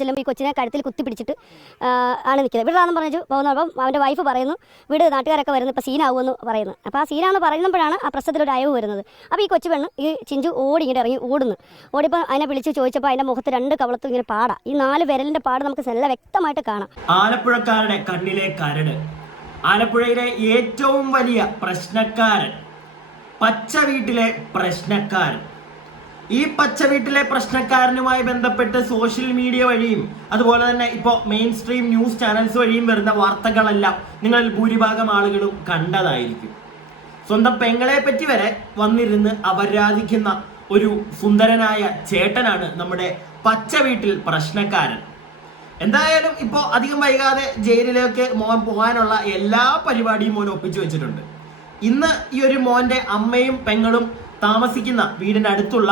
ചെല്ലുമ്പോൾ ഈ കൊച്ചിനെ കഴുത്തിൽ കുത്തിപ്പിടിച്ചിട്ട് ആണ് നിൽക്കുന്നത്. ഇവിടെയാണെന്ന് പറഞ്ഞു പോകുന്നപ്പം അവൻ്റെ വൈഫ് പറയുന്നു വീട് നാട്ടുകാരൊക്കെ വരുന്നു, ഇപ്പോൾ സീനാവുമെന്ന് പറയുന്നു. അപ്പോൾ ആ സീനാണെന്ന് പറയുമ്പോഴാണ് ആ പ്രശ്നത്തിലൊരു അയവ് വരുന്നത്. അപ്പോൾ ഈ കൊച്ചു പെണ്ണ് ഈ ചിഞ്ചു ഇങ്ങനെ ഇറങ്ങി ഓടിപ്പോൾ അതിനെ വിളിച്ച് ചോദിച്ചപ്പോൾ അതിൻ്റെ മുഖത്ത് 2 കവളത്തും ഇങ്ങനെ പാടാ, ഈ 4 വിരലിൻ്റെ പാട് നമുക്ക് നല്ല വ്യക്തമായിട്ട് കാണാം. ആലപ്പുഴക്കാരുടെ കണ്ണിലെ കരട്, ആലപ്പുഴയിലെ ഏറ്റവും വലിയ പ്രശ്നക്കാരൻ, പച്ച വീട്ടിലെ പ്രശ്നക്കാരൻ. ഈ പച്ച വീട്ടിലെ പ്രശ്നക്കാരനുമായി ബന്ധപ്പെട്ട് സോഷ്യൽ മീഡിയ വഴിയും അതുപോലെ തന്നെ ഇപ്പോൾ മെയിൻ സ്ട്രീം ന്യൂസ് ചാനൽസ് വഴിയും വരുന്ന വാർത്തകളെല്ലാം നിങ്ങളിൽ ഭൂരിഭാഗം ആളുകളും കണ്ടതായിരിക്കും. സ്വന്തം പെങ്ങളെ പറ്റി വരെ വന്നിരുന്ന് അപരാധിക്കുന്ന ഒരു സുന്ദരനായ ചേട്ടനാണ് നമ്മുടെ പച്ച വീട്ടിൽ പ്രശ്നക്കാരൻ. എന്തായാലും ഇപ്പോൾ അധികം വൈകാതെ ജയിലിലേക്ക് മോൻ പോകാനുള്ള എല്ലാ പരിപാടിയും മോൻ ഒപ്പിച്ചു വെച്ചിട്ടുണ്ട്. ഇന്ന് ഈ ഒരു മോന്റെ അമ്മയും പെങ്ങളും താമസിക്കുന്ന വീടിൻ്റെ അടുത്തുള്ള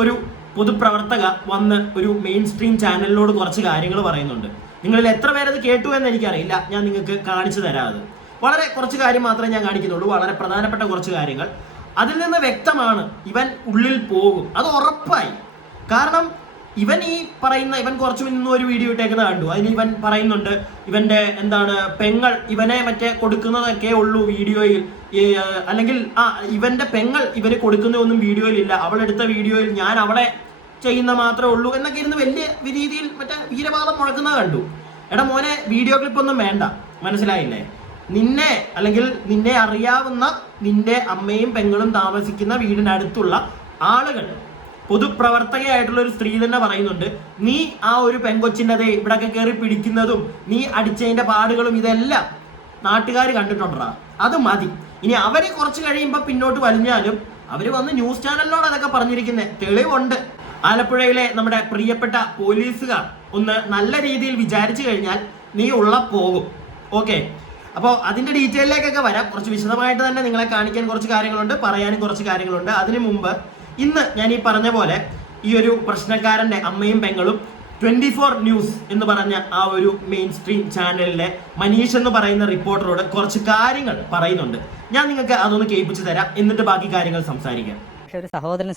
ഒരു പൊതുപ്രവർത്തക വന്ന് ഒരു മെയിൻ സ്ട്രീം ചാനലിനോട് കുറച്ച് കാര്യങ്ങൾ പറയുന്നുണ്ട്. നിങ്ങളിൽ എത്ര പേരത് കേട്ടു എന്ന് എനിക്കറിയില്ല, ഞാൻ നിങ്ങൾക്ക് കാണിച്ചു തരാം. അത് വളരെ കുറച്ച് കാര്യം മാത്രമേ ഞാൻ കാണിക്കുന്നുള്ളൂ, വളരെ പ്രധാനപ്പെട്ട കുറച്ച് കാര്യങ്ങൾ. അതിൽ നിന്ന് വ്യക്തമാണ് ഇവൻ ഉള്ളിൽ പോകും, അത് ഉറപ്പായി. കാരണം ഇവൻ കുറച്ചു മുന്നേ ഒരു വീഡിയോ ഇട്ടേക്കുന്നത് കണ്ടു. അതിന് ഇവൻ പറയുന്നുണ്ട് ഇവന്റെ പെങ്ങൾ ഇവനെ മറ്റേ കൊടുക്കുന്നതൊക്കെ ഉള്ളൂ വീഡിയോയിൽ, അല്ലെങ്കിൽ ഇവന്റെ പെങ്ങൾ ഇവന് കൊടുക്കുന്നതൊന്നും വീഡിയോയിൽ ഇല്ല, അവളെടുത്ത വീഡിയോയിൽ ഞാൻ അവളെ ചെയ്യുന്ന മാത്രമേ ഉള്ളൂ എന്നൊക്കെ ഇരുന്ന് വലിയ രീതിയിൽ മറ്റേ വീരവാദം മുഴക്കുന്നത് കണ്ടു. എടാ മോനെ, വീഡിയോ ക്ലിപ്പൊന്നും വേണ്ട, മനസ്സിലായില്ലേ? നിന്നെ അറിയാവുന്ന നിന്റെ അമ്മയും പെങ്ങളും താമസിക്കുന്ന വീടിനടുത്തുള്ള ആളുകൾ, പൊതുപ്രവർത്തകയായിട്ടുള്ള ഒരു സ്ത്രീ തന്നെ പറയുന്നുണ്ട്, നീ ആ ഒരു പെങ്കൊച്ചിൻ്റെ ഇവിടെയൊക്കെ കയറി പിടിക്കുന്നതും നീ അടിച്ചതിന്റെ പാടുകളും ഇതെല്ലാം നാട്ടുകാർ കണ്ടിട്ടുണ്ടാ, അത് മതി. ഇനി അവര് കുറച്ച് കഴിയുമ്പോൾ പിന്നോട്ട് വലിഞ്ഞാലും അവര് വന്ന് ന്യൂസ് ചാനലിനോട് അതൊക്കെ പറഞ്ഞിരിക്കുന്നത് തെളിവുണ്ട്. ആലപ്പുഴയിലെ നമ്മുടെ പ്രിയപ്പെട്ട പോലീസുകാർ ഒന്ന് നല്ല രീതിയിൽ വിചാരിച്ചു കഴിഞ്ഞാൽ നീ പോകും. ഓക്കെ, അപ്പോൾ അതിന്റെ ഡീറ്റെയിലേക്കൊക്കെ വരാം. കുറച്ച് വിശദമായിട്ട് തന്നെ നിങ്ങളെ കാണിക്കാൻ കുറച്ച് കാര്യങ്ങളുണ്ട്, പറയാനും കുറച്ച് കാര്യങ്ങളുണ്ട്. അതിനു മുമ്പ് ഇന്ന് ഞാൻ ഈ പറഞ്ഞ പോലെ ഈ ഒരു പ്രശ്നക്കാരന്റെ അമ്മയും പെങ്ങളും 24 ന്യൂസ് എന്ന് പറഞ്ഞ ആ ഒരു മെയിൻ സ്ട്രീം ചാനലിലെ മനീഷ് എന്ന് പറയുന്ന റിപ്പോർട്ടറോട് കുറച്ച് കാര്യങ്ങൾ പറയുന്നുണ്ട്. ഞാൻ നിങ്ങൾക്ക് അതൊന്ന് കേൾപ്പിച്ചു തരാം, എന്നിട്ട് ബാക്കി കാര്യങ്ങൾ സംസാരിക്കാം. പക്ഷേ ഒരു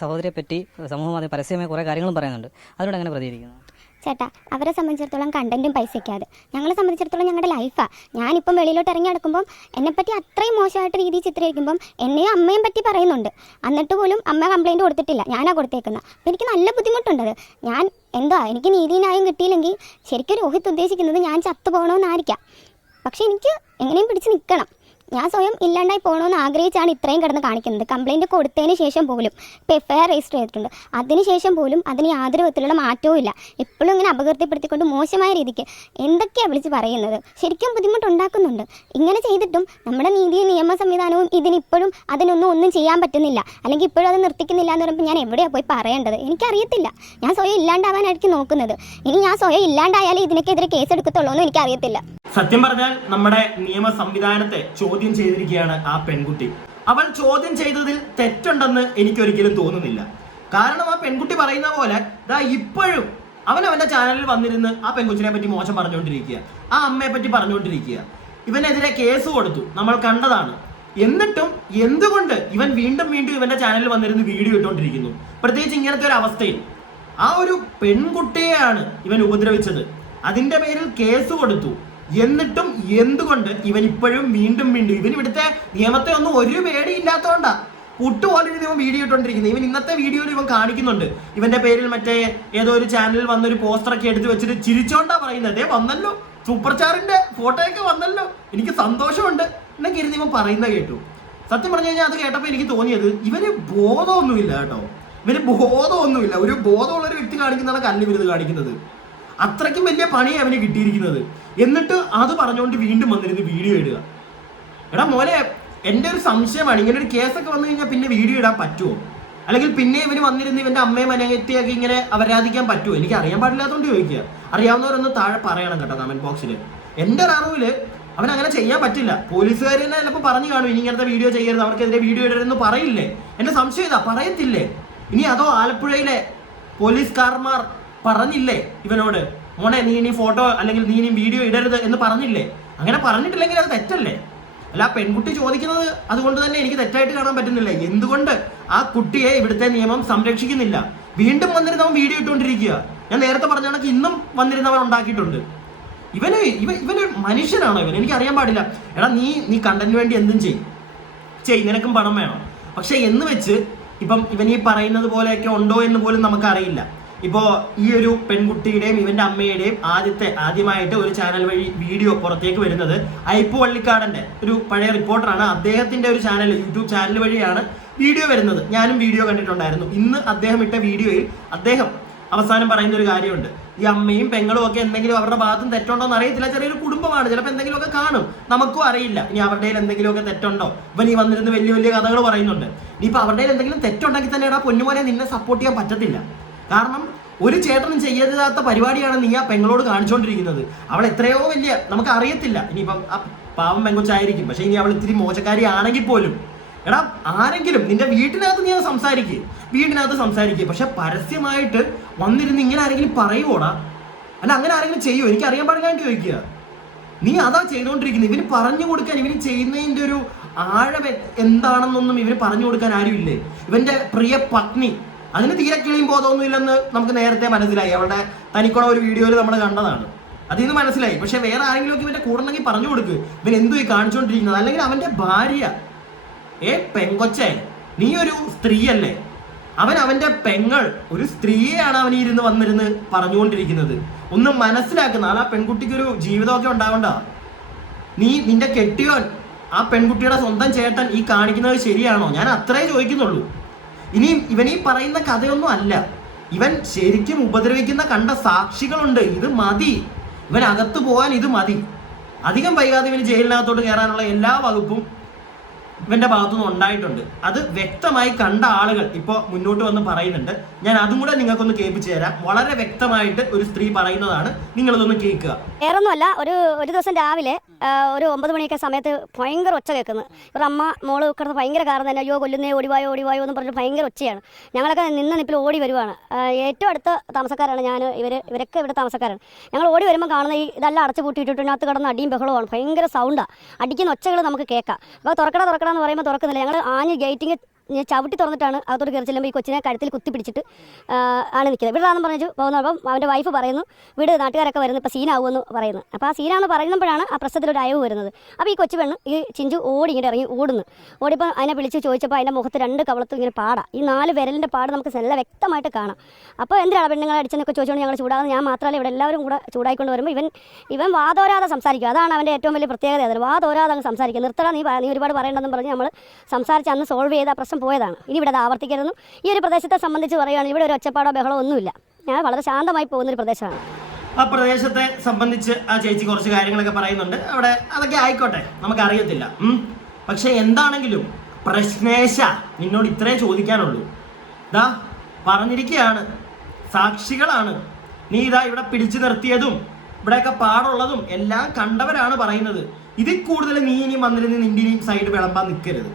സഹോദരിയെ പറ്റി സമൂഹം പരസ്യമായി കുറേ കാര്യങ്ങളും പറയുന്നുണ്ട്. അതിനോട് എങ്ങനെ പ്രതികരിക്കുന്നു? ചേട്ടാ, അവരെ സംബന്ധിച്ചിടത്തോളം കണ്ടന്റും പൈസയ്ക്കാതെ, ഞങ്ങളെ സംബന്ധിച്ചിടത്തോളം ഞങ്ങളുടെ ലൈഫാണ്. ഞാനിപ്പം വെളിയിലോട്ട് ഇറങ്ങി നടക്കുമ്പം എന്നെപ്പറ്റി അത്രയും മോശമായിട്ട് രീതിയിൽ ചിത്രീകരിക്കുമ്പം എന്നെയും അമ്മയും പറ്റി പറയുന്നുണ്ട്. എന്നിട്ട് പോലും അമ്മ കംപ്ലയിൻറ്റ് കൊടുത്തിട്ടില്ല, ഞാനാണ് കൊടുത്തേക്കുന്നത്. അപ്പം എനിക്ക് നല്ല ബുദ്ധിമുട്ടുണ്ടത്. എനിക്ക് നീതിന്യായം കിട്ടിയില്ലെങ്കിൽ ശരിക്കും രോഹിത് ഉദ്ദേശിക്കുന്നത് ഞാൻ ചത്തുപോകണമെന്നായിരിക്കാം. പക്ഷെ എനിക്ക് എങ്ങനെയും പിടിച്ച് നിൽക്കണം. ഞാൻ സ്വയം ഇല്ലാണ്ടായി പോകണമെന്ന് ആഗ്രഹിച്ചാണ് ഇത്രയും കിടന്ന് കാണിക്കുന്നത്. കംപ്ലയിൻറ്റ് കൊടുത്തതിന് ശേഷം പോലും ഇപ്പോൾ FIR രജിസ്റ്റർ ചെയ്തിട്ടുണ്ട്. അതിനുശേഷം പോലും അതിന് യാതൊരു വിധത്തിലുള്ള മാറ്റവും ഇല്ല. എപ്പോഴും ഇങ്ങനെ അപകീർത്തിപ്പെടുത്തിക്കൊണ്ട് മോശമായ രീതിക്ക് എന്തൊക്കെയാണ് വിളിച്ച് പറയുന്നത്. ശരിക്കും ബുദ്ധിമുട്ടുണ്ടാക്കുന്നുണ്ട്. ഇങ്ങനെ ചെയ്തിട്ടും നമ്മുടെ നീതിയും നിയമ സംവിധാനവും ഇതിനിപ്പോഴും ഒന്നും ചെയ്യാൻ പറ്റുന്നില്ല, അല്ലെങ്കിൽ ഇപ്പോഴും അത് നിർത്തിക്കുന്നില്ല എന്ന് പറയുമ്പോൾ ഞാൻ എവിടെയാണ് പോയി പറയേണ്ടത്? എനിക്കറിയത്തില്ല. ഞാൻ സ്വയം ഇല്ലാണ്ടാവാനായിരിക്കും നോക്കുന്നത്. ഇനി ഞാൻ സ്വയം ഇല്ലാണ്ടായാലും ഇതിനൊക്കെതിരെ കേസ് എടുക്കത്തുള്ളൂ എന്ന് എനിക്കറിയത്തില്ല. സത്യം പറഞ്ഞാൽ നമ്മുടെ നിയമ സംവിധാനത്തെ ചോദ്യം ചെയ്തിരിക്കുകയാണ് ആ പെൺകുട്ടി. അവൾ ചോദ്യം ചെയ്തതിൽ തെറ്റുണ്ടെന്ന് എനിക്കൊരിക്കലും തോന്നുന്നില്ല. കാരണം ആ പെൺകുട്ടി പറയുന്ന പോലെ ഇപ്പോഴും അവന്റെ ചാനലിൽ വന്നിരുന്ന് ആ പെൺകുച്ചിനെ പറ്റി മോശം പറഞ്ഞുകൊണ്ടിരിക്കുക, ആ അമ്മയെ പറ്റി പറഞ്ഞുകൊണ്ടിരിക്കുക. ഇവനെതിരെ കേസ് കൊടുത്തു, നമ്മൾ കണ്ടതാണ്. എന്നിട്ടും എന്തുകൊണ്ട് ഇവൻ വീണ്ടും ഇവന്റെ ചാനലിൽ വന്നിരുന്ന് വീഡിയോ ഇട്ടുകൊണ്ടിരിക്കുന്നു? പ്രത്യേകിച്ച് ഇങ്ങനത്തെ ഒരു അവസ്ഥയിൽ ആ ഒരു പെൺകുട്ടിയെയാണ് ഇവൻ ഉപദ്രവിച്ചത്, അതിന്റെ പേരിൽ കേസ് കൊടുത്തു. എന്നിട്ടും എന്തുകൊണ്ട് ഇവൻ ഇപ്പോഴും വീണ്ടും ഇവൻ ഇവിടുത്തെ നിയമത്തെ ഒന്നും ഒരു പേടിയില്ലാത്തതുകൊണ്ടാ പുട്ടുപോലെ ഇവൻ വീഡിയോ ഇട്ടുകൊണ്ടിരിക്കുന്നത്. ഇവൻ ഇന്നത്തെ വീഡിയോയിൽ ഇവൻ കാണിക്കുന്നുണ്ട് ഇവന്റെ പേരിൽ മറ്റേ ഏതോ ഒരു ചാനലിൽ വന്നൊരു പോസ്റ്ററൊക്കെ എടുത്ത് വെച്ചിട്ട് ചിരിച്ചോണ്ടാ പറയുന്നത്, വന്നല്ലോ സൂപ്പർ സ്റ്റാറിന്റെ ഫോട്ടോയൊക്കെ വന്നല്ലോ, എനിക്ക് സന്തോഷമുണ്ട് എന്നൊക്കെ ഇരുന്ന് ഇവൻ പറയുന്നത് കേട്ടു. സത്യം പറഞ്ഞു കഴിഞ്ഞാൽ അത് കേട്ടപ്പോൾ എനിക്ക് തോന്നിയത് ഇവന് ബോധമൊന്നുമില്ല കേട്ടോ. ഇവന് ബോധമൊന്നുമില്ല. ഒരു ബോധമുള്ളൊരു വ്യക്തി കാണിക്കുന്നതാണ് കല്ല് ഇവരിത് കാണിക്കുന്നത്. അത്രയ്ക്കും വലിയ പണിയാണ് അവന് കിട്ടിയിരിക്കുന്നത്. എന്നിട്ട് അത് പറഞ്ഞുകൊണ്ട് വീണ്ടും വന്നിരുന്ന് വീഡിയോ ഇടുക. എടാ മോനെ, എൻ്റെ ഒരു സംശയമാണ്, ഇങ്ങനെ ഒരു കേസൊക്കെ വന്നു കഴിഞ്ഞാൽ പിന്നെ വീഡിയോ ഇടാൻ പറ്റുമോ? അല്ലെങ്കിൽ പിന്നെ ഇവന് വന്നിരുന്ന് ഇവന്റെ അമ്മയും അനിയത്തിയൊക്കെ ഇങ്ങനെ അപരാധിക്കാൻ പറ്റുമോ? എനിക്ക് അറിയാൻ പാടില്ലാത്തതുകൊണ്ട് ചോദിക്കുക. അറിയാവുന്നവരൊന്ന് താഴെ പറയണം കേട്ടോ കമന്റ് ബോക്സിൽ. എൻ്റെ ഒരു അറിവില് അവൻ അങ്ങനെ ചെയ്യാൻ പറ്റില്ല. പോലീസുകാർ തന്നെ ചിലപ്പോൾ പറഞ്ഞു കാണും ഇനി ഇങ്ങനത്തെ വീഡിയോ ചെയ്യരുത്, അവർക്കെതിരെ വീഡിയോ ഇടരുതെന്ന് പറയില്ലേ? എൻ്റെ സംശയം ഇതാ, പറയത്തില്ലേ? ഇനി അതോ ആലപ്പുഴയിലെ പോലീസുകാർമാർ പറഞ്ഞില്ലേ ഇവനോട്, മോനെ നീ ഇനി ഫോട്ടോ അല്ലെങ്കിൽ നീ ഇനി വീഡിയോ ഇടരുത് എന്ന് പറഞ്ഞില്ലേ? അങ്ങനെ പറഞ്ഞിട്ടില്ലെങ്കിൽ അത് തെറ്റല്ലേ? അല്ല, ആ പെൺകുട്ടി ചോദിക്കുന്നത് അതുകൊണ്ട് തന്നെ എനിക്ക് തെറ്റായിട്ട് കാണാൻ പറ്റുന്നില്ല. എന്തുകൊണ്ട് ആ കുട്ടിയെ ഇവിടുത്തെ നിയമം സംരക്ഷിക്കുന്നില്ല? വീണ്ടും വന്നിരുന്ന് അവൻ വീഡിയോ ഇട്ടുകൊണ്ടിരിക്കുക. ഞാൻ നേരത്തെ പറഞ്ഞ കണക്ക് ഇന്നും വന്നിരുന്നവർ ഉണ്ടാക്കിയിട്ടുണ്ട്. ഇവന് മനുഷ്യനാണോ ഇവൻ? എനിക്ക് അറിയാൻ പാടില്ല. എടാ നീ കണ്ടന്റിന് വേണ്ടി എന്തും ചെയ്, നിനക്കും പണം വേണം. പക്ഷെ എന്ന് വെച്ച് ഇപ്പം ഇവൻ ഈ പറയുന്നത് പോലെയൊക്കെ ഉണ്ടോ എന്ന് പോലും നമുക്കറിയില്ല. ഇപ്പോൾ ഈ ഒരു പെൺകുട്ടിയുടെയും ഇവന്റെ അമ്മയുടെയും ആദ്യമായിട്ട് ഒരു ചാനൽ വഴി വീഡിയോ പുറത്തേക്ക് വരുന്നത് ഐപ്പു വള്ളിക്കാടന്റെ ഒരു പഴയ റിപ്പോർട്ടറാണ്. അദ്ദേഹത്തിന്റെ ഒരു ചാനൽ, യൂട്യൂബ് ചാനൽ വഴിയാണ് വീഡിയോ വരുന്നത്. ഞാനും വീഡിയോ കണ്ടിട്ടുണ്ടായിരുന്നു. ഇന്ന് അദ്ദേഹം ഇട്ട വീഡിയോയിൽ അദ്ദേഹം അവസാനം പറയുന്ന ഒരു കാര്യമുണ്ട്. ഈ അമ്മയും പെങ്ങളും ഒക്കെ എന്തെങ്കിലും അവരുടെ ഭാഗത്തും തെറ്റുണ്ടോ എന്ന് അറിയത്തില്ല. ചെറിയൊരു കുടുംബമാണ്, ചിലപ്പോൾ എന്തെങ്കിലുമൊക്കെ കാണും, നമുക്കും അറിയില്ല. ഇനി അവരുടെ എന്തെങ്കിലുമൊക്കെ തെറ്റുണ്ടോ? ഇവൻ ഈ വന്നിരുന്ന് വലിയ വലിയ കഥകൾ പറയുന്നുണ്ട്. ഇനിയിപ്പോൾ അവരുടെ എന്തെങ്കിലും തെറ്റുണ്ടെങ്കിൽ തന്നെ എടാ പൊന്നുമോനെ നിന്നെ സപ്പോർട്ട് ചെയ്യാൻ പറ്റത്തില്ല. കാരണം ഒരു ചേട്ടനും ചെയ്യരുതാത്ത പരിപാടിയാണ് നീ ആ പെങ്ങളോട് കാണിച്ചുകൊണ്ടിരിക്കുന്നത്. അവൾ എത്രയോ വലിയ, നമുക്ക് അറിയത്തില്ല. ഇനിയിപ്പം ആ പാവം പെങ്കൊച്ചായിരിക്കും, പക്ഷെ ഇനി അവൾ ഇത്തിരി മോശക്കാരി ആണെങ്കിൽ പോലും എടാ ആരെങ്കിലും നിന്റെ വീട്ടിനകത്ത് നീ സംസാരിക്കുക. പക്ഷെ പരസ്യമായിട്ട് വന്നിരുന്ന് ഇങ്ങനെ ആരെങ്കിലും പറയുവോടാ? അല്ല അങ്ങനെ ആരെങ്കിലും ചെയ്യുമോ? എനിക്ക് അറിയാൻ പാടില്ലാണ്ട് ചോദിക്കുക. നീ അതാ ചെയ്തുകൊണ്ടിരിക്കുന്നത്. ഇവന് പറഞ്ഞു കൊടുക്കാൻ, ഇവന് ചെയ്യുന്നതിൻ്റെ ഒരു ആഴം എന്താണെന്നൊന്നും ഇവന് പറഞ്ഞു കൊടുക്കാൻ ആരുമില്ലേ? ഇവന്റെ പ്രിയ പത്നി അതിന് തീരെ കിളിയും ബോധമൊന്നുമില്ലെന്ന് നമുക്ക് നേരത്തെ മനസ്സിലായി. അവളുടെ തനിക്കുള്ള ഒരു വീഡിയോയിൽ നമ്മൾ കണ്ടതാണ്. അതിൽ നിന്ന് മനസ്സിലായി. പക്ഷെ വേറെ ആരെങ്കിലും ഒക്കെ ഇവന്റെ കൂടെ ഉണ്ടെങ്കിൽ പറഞ്ഞു കൊടുക്ക്, ഇവൻ എന്തോ ഈ കാണിച്ചുകൊണ്ടിരിക്കുന്നത്. അല്ലെങ്കിൽ അവന്റെ ഭാര്യ, പെങ്കൊച്ചേ, നീ ഒരു സ്ത്രീയല്ലേ? അവന്റെ പെങ്ങൾ ഒരു സ്ത്രീയെയാണ് അവൻ ഇരുന്ന് വന്നിരുന്ന് പറഞ്ഞുകൊണ്ടിരിക്കുന്നത്. ഒന്ന് മനസ്സിലാക്കുന്ന ആ പെൺകുട്ടിക്ക് ഒരു ജീവിതമൊക്കെ ഉണ്ടാവണ്ട. നിന്റെ കെട്ടിയോൻ, ആ പെൺകുട്ടിയുടെ സ്വന്തം ചേട്ടൻ ഈ കാണിക്കുന്നത് ശരിയാണോ? ഞാൻ അത്രേ ചോദിക്കുന്നുള്ളൂ. ഇനിയും ഇവൻ ഈ പറയുന്ന കഥയൊന്നും അല്ല. ഇവൻ ശരിക്കും ഉപദ്രവിക്കുന്ന കണ്ട സാക്ഷികളുണ്ട്. ഇത് മതി, ഇവൻ അകത്ത് പോകാൻ ഇത് മതി. അധികം വൈകാതെ ഇവന് ജയിലിനകത്തോട്ട് കയറാനുള്ള എല്ലാ വകുപ്പും ഇവന്റെ ഭാഗത്തുനിന്ന് ഉണ്ടായിട്ടുണ്ട്. അത് വ്യക്തമായി കണ്ട ആളുകൾ ഇപ്പോൾ മുന്നോട്ട് വന്ന് പറയുന്നുണ്ട്. ഞാൻ അതും കൂടെ നിങ്ങൾക്കൊന്ന് കേൾപ്പിച്ചു തരാം. വളരെ വ്യക്തമായിട്ട് ഒരു സ്ത്രീ പറയുന്നതാണ്, നിങ്ങളിതൊന്ന് കേൾക്കുക. വേറൊന്നുമല്ല, ഒരു ദിവസം രാവിലെ ഒരു 9 മണിയൊക്കെ സമയത്ത് ഭയങ്കര ഒച്ച കേൾക്കുന്നു. ഇവരുടെ അമ്മ മോള് കിടന്ന് ഭയങ്കര കാരണം തന്നെ, അയ്യോ കൊല്ലുന്നേ, ഓടിവായോ എന്ന് പറഞ്ഞിട്ട് ഭയങ്കര ഒച്ചയാണ്. ഞങ്ങളൊക്കെ നിപ്പിൽ ഓടി വരുവാണ്. ഏറ്റവും അടുത്ത താമസക്കാരാണ് ഇവരൊക്കെ ഇവിടെ താമസക്കാരാണ്. ഞങ്ങൾ ഓടി വരുമ്പോൾ കാണുന്ന ഇതെല്ലാം അടച്ചു പൂട്ടിയിട്ടിട്ട് അതിനകത്ത് കിടന്ന് അടിയും ബഹളമാണ്. ഭയങ്കര സൗണ്ടാണ്, അടിക്കുന്ന ഒച്ചകൾ നമുക്ക് കേൾക്കാം. അപ്പോൾ തുറക്കട എന്ന് പറയുമ്പോൾ തുറക്കുന്നില്ല. ഞങ്ങൾ ആഞ്ഞ് ഗേറ്റിങ് ചവിട്ടി തുറന്നിട്ടാണ് അകത്തോട്ട് കയറി ചെല്ലുമ്പോൾ ഈ കൊച്ചിനെ കഴുത്തിൽ കുത്തിപ്പിടിച്ചിട്ട് ആണ് നിൽക്കുന്നത്. വിടാന്ന് പറഞ്ഞു പോകുന്നപ്പം അവൻ്റെ വൈഫ് പറയുന്നു, വീട് നാട്ടുകാരൊക്കെ വരുന്നു, ഇപ്പോൾ സീനാവുമെന്ന് പറയുന്നു. അപ്പോൾ ആ സീനാന്ന് പറയുമ്പോഴാണ് ആ പ്രശ്നത്തിലൊരു അയവ് വരുന്നത്. അപ്പോൾ ഈ കൊച്ചു പെണ്ണ് ഈ ചിഞ്ചു ഇങ്ങനെ ഇറങ്ങി ഓടിപ്പോൾ അതിനെ വിളിച്ച് ചോദിച്ചപ്പോൾ അതിൻ്റെ മുഖത്ത് 2 കവളത്തും ഇങ്ങനെ പാടാ, ഈ 4 വിരലിൻ്റെ പാട് നമുക്ക് നല്ല വ്യക്തമായിട്ട് കാണാം. അപ്പോൾ എന്തിനാണ് പെണ്ണുങ്ങളെ അടിച്ചെന്നൊക്കെ ചോദിച്ചുകൊണ്ട് ഞങ്ങൾ ചൂടാകുന്നത്. ഞാൻ മാത്രമല്ല, ഇവിടെ എല്ലാവരും കൂടെ ചൂടായിക്കൊണ്ട് വരുമ്പോൾ ഇവൻ വാതോരാതെ സംസാരിക്കുക. അതാണ് അവൻ്റെ ഏറ്റവും വലിയ പ്രത്യേകത. അതിൽ വാതോരാതെ അങ്ങ് സംസാരിക്കുക. നിർത്തണം, നീ ഒരുപാട് പറയേണ്ടെന്ന് പറഞ്ഞ് നമ്മൾ സംസാരിച്ച് അന്ന് സോൾവ് ചെയ്ത പ്രശ്നം പോയതാണ്. ഇനി ഇവിടെ അത് ആവർത്തിക്കരുതെന്നും ഈ ഒരു പ്രദേശത്തെ സംബന്ധിച്ച് പറയുകയാണെങ്കിൽ ഇവിടെ ഒരു ഒച്ചപ്പാടോ ബഹളോ ഒന്നുമില്ല. ഞാൻ വളരെ ശാന്തമായി പോകുന്നൊരു പ്രദേശമാണ്. ആ പ്രദേശത്തെ സംബന്ധിച്ച് ആ ചേച്ചി കുറച്ച് കാര്യങ്ങളൊക്കെ പറയുന്നുണ്ട്. അവിടെ അതൊക്കെ ആയിക്കോട്ടെ, നമുക്കറിയത്തില്ല. പക്ഷെ എന്താണെങ്കിലും പ്രശ്നേശ നിന്നോട് ഇത്രേ ചോദിക്കാനുള്ളൂ. ഇതാ പറഞ്ഞിരിക്കുകയാണ്, സാക്ഷികളാണ്. നീ ഇതാ ഇവിടെ പിടിച്ചു നിർത്തിയതും ഇവിടെയൊക്കെ പാടുള്ളതും എല്ലാം കണ്ടവരാണ് പറയുന്നത്. ഇതിൽ കൂടുതൽ നീ ഇനി വന്നിരുന്ന് നിന്റെ ഇനിയും സൈഡ് വിളമ്പാൻ നിൽക്കരുത്.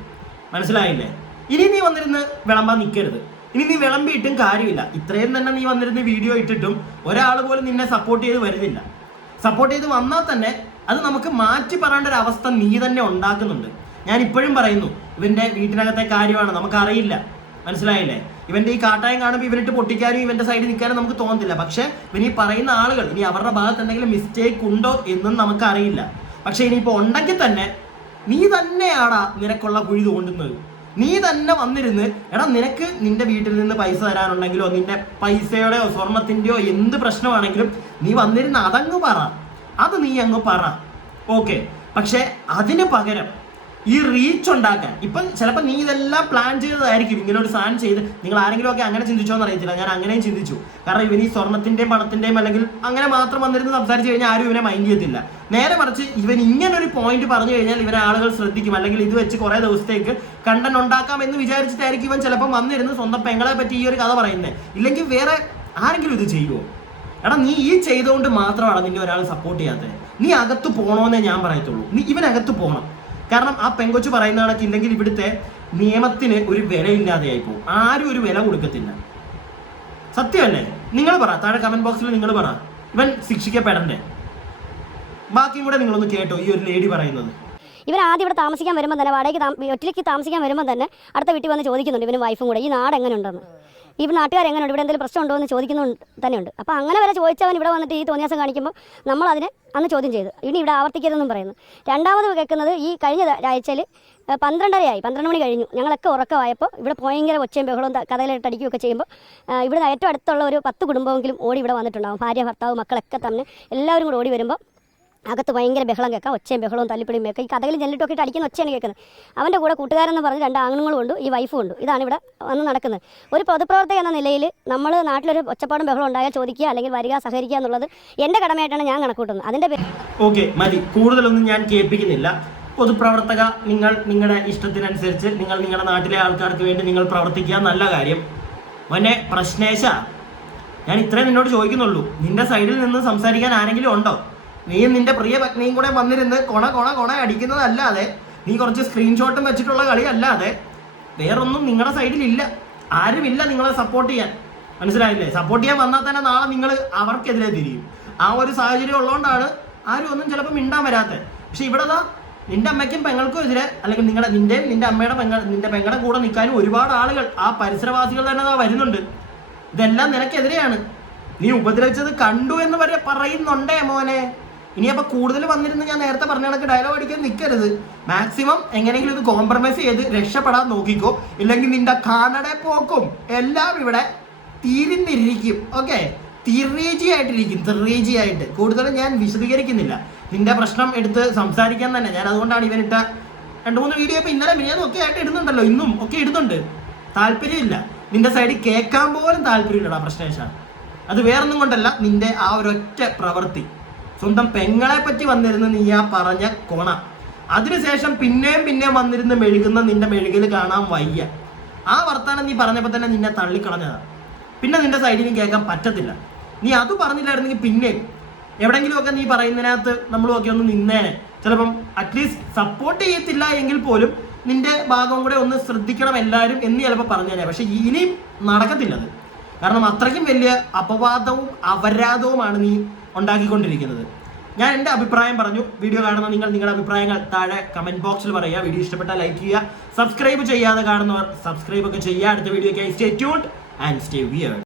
മനസ്സിലായില്ലേ? ഇനി നീ വന്നിരുന്ന് വിളമ്പാൻ നിൽക്കരുത്. ഇനി നീ വിളമ്പിയിട്ടും കാര്യമില്ല. ഇത്രയും തന്നെ നീ വന്നിരുന്ന് വീഡിയോ ഇട്ടിട്ടും ഒരാൾ പോലും നിന്നെ സപ്പോർട്ട് ചെയ്ത് വരുന്നില്ല. സപ്പോർട്ട് ചെയ്ത് വന്നാൽ തന്നെ അത് നമുക്ക് മാറ്റി പറയേണ്ട ഒരു അവസ്ഥ നീ തന്നെ ഉണ്ടാക്കുന്നുണ്ട്. ഞാൻ ഇപ്പോഴും പറയുന്നു, ഇവന്റെ വീട്ടിനകത്തെ കാര്യമാണ്, നമുക്കറിയില്ല. മനസ്സിലായില്ലേ? ഇവന്റെ ഈ കാട്ടായം കാണുമ്പോൾ ഇവനിട്ട് പൊട്ടിക്കാനും ഇവന്റെ സൈഡിൽ നിൽക്കാനും നമുക്ക് തോന്നത്തില്ല. പക്ഷെ ഇവനീ പറയുന്ന ആളുകൾ ഇനി അവരുടെ ഭാഗത്ത് എന്തെങ്കിലും മിസ്റ്റേക്ക് ഉണ്ടോ എന്നും നമുക്കറിയില്ല. പക്ഷെ ഇനിയിപ്പോൾ ഉണ്ടെങ്കിൽ തന്നെ നീ തന്നെയാടാ നിനക്കുള്ള കുഴി തോണ്ടുന്നത്. നീ തന്നെ വന്നിരുന്ന് എടാ നിനക്ക് നിന്റെ വീട്ടിൽ നിന്ന് പൈസ തരാനുണ്ടെങ്കിലോ നിന്റെ പൈസയുടെയോ സ്വർണത്തിൻ്റെയോ എന്ത് പ്രശ്നമാണെങ്കിലും നീ വന്നിരുന്ന് അതങ്ങ് പറ, അത് നീ അങ്ങ് പറ, ഓക്കെ. പക്ഷെ അതിന് പകരം ഈ റീച്ച് ഉണ്ടാക്കാൻ ഇപ്പം ചിലപ്പോൾ നീ ഇതെല്ലാം പ്ലാൻ ചെയ്തതായിരിക്കും. ഇങ്ങനെ ഒരു സാധനം ചെയ്ത് നിങ്ങൾ ആരെങ്കിലും ഒക്കെ അങ്ങനെ ചിന്തിച്ചോന്ന് അറിയത്തില്ല. ഞാൻ അങ്ങനെയും ചിന്തിച്ചു. കാരണം ഇവൻ ഈ സ്വർണത്തിൻ്റെയും പണത്തിൻ്റെയും അല്ലെങ്കിൽ അങ്ങനെ മാത്രം വന്നിരുന്ന് സംസാരിച്ച് കഴിഞ്ഞാൽ ആരും ഇവനെ മൈൻഡ് ചെയ്യത്തില്ല. നേരെ മറിച്ച് ഇവൻ ഇങ്ങനൊരു പോയിന്റ് പറഞ്ഞു കഴിഞ്ഞാൽ ഇവനെ ആളുകൾ ശ്രദ്ധിക്കും. അല്ലെങ്കിൽ ഇത് വെച്ച് കുറേ ദിവസത്തേക്ക് കണ്ടന്റ് ഉണ്ടാക്കാം എന്ന് വിചാരിച്ചിട്ടായിരിക്കും ഇവൻ ചിലപ്പോൾ വന്നിരുന്ന് സ്വന്തം പെങ്ങളെ പറ്റി ഈ ഒരു കഥ പറയുന്നത്. ഇല്ലെങ്കിൽ വേറെ ആരെങ്കിലും ഇത് ചെയ്യുമോ? എടാ നീ ഈ ചെയ്തുകൊണ്ട് മാത്രമാണ് നിന്നെ ഒരാൾ സപ്പോർട്ട് ചെയ്യാത്തത്. നീ അകത്ത് പോകണമെന്നേ ഞാൻ പറയത്തുള്ളൂ. നീ ഇവനകത്ത് പോകണം. കാരണം ആ പെങ്കൊച്ച് പറയുന്ന കണക്ക് ഇല്ലെങ്കിൽ ഇവിടുത്തെ നിയമത്തിന് ഒരു വിലയില്ലാതെയായി പോകും. ആരും ഒരു വില കൊടുക്കത്തില്ല. സത്യമല്ലേ? നിങ്ങൾ പറ, താഴെ കമന്റ് ബോക്സിൽ നിങ്ങൾ പറ, ഇവൻ ശിക്ഷിക്കപ്പെടണ്ടേ? ബാക്കിയും കൂടെ നിങ്ങളൊന്ന് കേട്ടോ ഈ ഒരു ലേഡി പറയുന്നത്. ഇവൻ ആദ്യം ഇവിടെ താമസിക്കാൻ വരുമ്പോൾ തന്നെ ഒറ്റയ്ക്ക് താമസിക്കാൻ വരുമ്പോൾ തന്നെ അടുത്ത വീട്ടിൽ വന്ന് ചോദിക്കുന്നുണ്ട് ഇവനും വൈഫും കൂടെ, ഈ നാട് എങ്ങനെ ഉണ്ടെന്ന്. ഈ നാട്ടുകാർ എങ്ങനെയുണ്ട്, ഇവിടെ എന്തെങ്കിലും പ്രശ്നം ഉണ്ടോ എന്ന് ചോദിക്കുന്നുണ്ട് തന്നെയുണ്ട്. അപ്പോൾ അങ്ങനെ വരെ ചോദിച്ചവൻ ഇവിടെ വന്നിട്ട് ഈ തോന്നിയാസം കാണിക്കുമ്പോൾ നമ്മളതിനെ അന്ന് ചോദ്യം ചെയ്തു. ഇനി ഇവിടെ ആവർത്തിക്കരുതെന്നും പറയുന്നു. രണ്ടാമത് കേൾക്കുന്നത് ഈ കഴിഞ്ഞ ആഴ്ചയിൽ 12 മണി കഴിഞ്ഞു. ഞങ്ങളൊക്കെ ഉറക്കമായപ്പോൾ ഇവിടെ ഭയങ്കര ഒച്ചയും ബഹളവും കഥയിലിട്ട് അടിക്കുകയൊക്കെ ചെയ്യുമ്പോൾ ഇവിടെ ഏറ്റവും അടുത്തുള്ള ഒരു 10 കുടുംബമെങ്കിലും ഓടി ഇവിടെ വന്നിട്ടുണ്ടാകും. ഭാര്യ, ഭർത്താവ്, മക്കളൊക്കെ തമ്മിൽ എല്ലാവരും കൂടെ ഓടി വരുമ്പോൾ അകത്ത് ഭയങ്കര ബഹളം കേൾക്കാം. ഒച്ചയും ബഹളവും തല്ലിപ്പിടിയും ഒക്കെ ഈ കഥകളിൽ ജനലിട്ടൊക്കെ ഇട്ട് അടിക്കുന്ന ഒച്ചയാണ് കേൾക്കുന്നത്. അവൻ്റെ കൂടെ കൂട്ടുകാരെന്ന് പറഞ്ഞ് 2 ആണുങ്ങളും ഉണ്ട്, ഈ വൈഫും ഉണ്ട്. ഇതാണ് ഇവിടെ വന്ന് നടക്കുന്നത്. ഒരു പൊതുപ്രവർത്തക എന്ന നിലയിൽ നമ്മൾ നാട്ടിലൊരു ഒച്ചപ്പാടും ബഹളം ഉണ്ടായാൽ ചോദിക്കുക, അല്ലെങ്കിൽ വരിക, സഹകരിക്കുക എന്നുള്ളത് എൻ്റെ കടമയായിട്ടാണ് ഞാൻ കണക്കൂട്ടുന്നത്. അതിൻ്റെ ഓക്കെ, മതി, കൂടുതലൊന്നും ഞാൻ കേൾപ്പിക്കുന്നില്ല. പൊതുപ്രവർത്തക, നിങ്ങൾ നിങ്ങളുടെ ഇഷ്ടത്തിനനുസരിച്ച് നിങ്ങൾ നിങ്ങളുടെ നാട്ടിലെ ആൾക്കാർക്ക് വേണ്ടി നിങ്ങൾ പ്രവർത്തിക്കുക, നല്ല കാര്യം. മോനെ പ്രശ്നേശ, ഞാൻ ഇത്രയും നിന്നോട് ചോദിക്കുന്നുള്ളൂ. നിന്റെ സൈഡിൽ നിന്ന് സംസാരിക്കാൻ ആരെങ്കിലും ഉണ്ടോ? നീയും നിന്റെ പ്രിയ പത്നിയും കൂടെ വന്നിരുന്ന് കൊണ അടിക്കുന്നതല്ലാതെ, നീ കുറച്ച് സ്ക്രീൻഷോട്ടും വെച്ചിട്ടുള്ള കളി അല്ലാതെ വേറൊന്നും നിങ്ങളുടെ സൈഡിലില്ല. ആരുമില്ല നിങ്ങളെ സപ്പോർട്ട് ചെയ്യാൻ. മനസ്സിലായില്ലേ? സപ്പോർട്ട് ചെയ്യാൻ വന്നാൽ തന്നെ നാളെ നിങ്ങൾ അവർക്കെതിരെ തിരിയും. ആ ഒരു സാഹചര്യം ഉള്ളതുകൊണ്ടാണ് ആരും ഒന്നും ചിലപ്പോൾ മിണ്ടാൻ വരാത്തത്. പക്ഷെ ഇവിടെ നിന്റെ അമ്മയ്ക്കും പെങ്ങൾക്കും എതിരെ, അല്ലെങ്കിൽ നിന്റെയും നിന്റെ അമ്മയുടെ നിന്റെ പെങ്ങളുടെ കൂടെ നിൽക്കാനും ഒരുപാട് ആളുകൾ, ആ പരിസരവാസികൾ തന്നെ വരുന്നുണ്ട്. ഇതെല്ലാം നിനക്കെതിരെയാണ്. നീ ഉപദ്രവിച്ചത് കണ്ടു എന്ന് വരെ പറയുന്നുണ്ടേ മോനെ. ഇനി അപ്പോൾ കൂടുതൽ വന്നിരുന്ന് ഞാൻ നേരത്തെ പറഞ്ഞ കണക്ക് ഡയലോഗ് അടിക്കാൻ നിൽക്കരുത്. മാക്സിമം എങ്ങനെയെങ്കിലും ഇത് കോംപ്രമൈസ് ചെയ്ത് രക്ഷപ്പെടാൻ നോക്കിക്കോ. ഇല്ലെങ്കിൽ നിന്റെ കാനഡ പോക്കും എല്ലാം ഇവിടെ തീരുന്നിരിക്കും. ഓക്കെ, തിറീജിയായിട്ട് കൂടുതലും ഞാൻ വിശദീകരിക്കുന്നില്ല. നിന്റെ പ്രശ്നം എടുത്ത് സംസാരിക്കാൻ തന്നെ ഞാൻ അതുകൊണ്ടാണ് ഇവനിട്ട 2-3 വീഡിയോ ഇപ്പോൾ ഇന്നലെ മിനിഞ്ഞാന്നൊക്കെ ആയിട്ട് ഇടുന്നുണ്ടല്ലോ, ഇന്നും ഒക്കെ ഇടുന്നുണ്ട്. താല്പര്യമില്ല, നിന്റെ സൈഡിൽ കേൾക്കാൻ പോലും താല്പര്യമില്ലടാ പ്രശ്നേഷാണ്. അത് വേറൊന്നും കൊണ്ടല്ല, നിന്റെ ആ ഒരൊറ്റ പ്രവൃത്തി. സ്വന്തം പെങ്ങളെ പറ്റി വന്നിരുന്ന് നീ ആ പറഞ്ഞ കൊണ, അതിനുശേഷം പിന്നെയും വന്നിരുന്ന് മെഴുകുന്ന നിന്റെ മെഴുകൽ കാണാൻ വയ്യ. ആ വർത്താനം നീ പറഞ്ഞപ്പോൾ തന്നെ നിന്നെ തള്ളിക്കളഞ്ഞതാണ്. പിന്നെ നിന്റെ സൈഡിൽ കേൾക്കാൻ പറ്റത്തില്ല. നീ അത് പറഞ്ഞില്ലായിരുന്നെങ്കിൽ പിന്നെ എവിടെയെങ്കിലുമൊക്കെ നീ പറയുന്നതിനകത്ത് നമ്മളുമൊക്കെ ഒന്ന് നിന്നേനെ. ചിലപ്പം അറ്റ്ലീസ്റ്റ് സപ്പോർട്ട് ചെയ്യത്തില്ല എങ്കിൽ പോലും നിന്റെ ഭാഗം കൂടെ ഒന്ന് ശ്രദ്ധിക്കണം എല്ലാവരും എന്ന് ചിലപ്പോൾ പറഞ്ഞേനെ. പക്ഷെ ഇനിയും നടക്കത്തില്ലത്. കാരണം അത്രയ്ക്കും വലിയ അപവാദവും അപരാധവുമാണ് നീ ഉണ്ടാക്കിക്കൊണ്ടിരിക്കുന്നത്. ഞാൻ എൻ്റെ അഭിപ്രായം പറഞ്ഞു. വീഡിയോ കാണുന്ന നിങ്ങൾ നിങ്ങളുടെ അഭിപ്രായങ്ങൾ താഴെ കമൻറ്റ് ബോക്സിൽ പറയുക. വീഡിയോ ഇഷ്ടപ്പെട്ടാൽ ലൈക്ക് ചെയ്യുക. സബ്സ്ക്രൈബ് ചെയ്യാതെ കാണുന്നവർ സബ്സ്ക്രൈബ് ഒക്കെ ചെയ്യുക. അടുത്ത വീഡിയോയ്ക്കായി stay tuned and stay weird.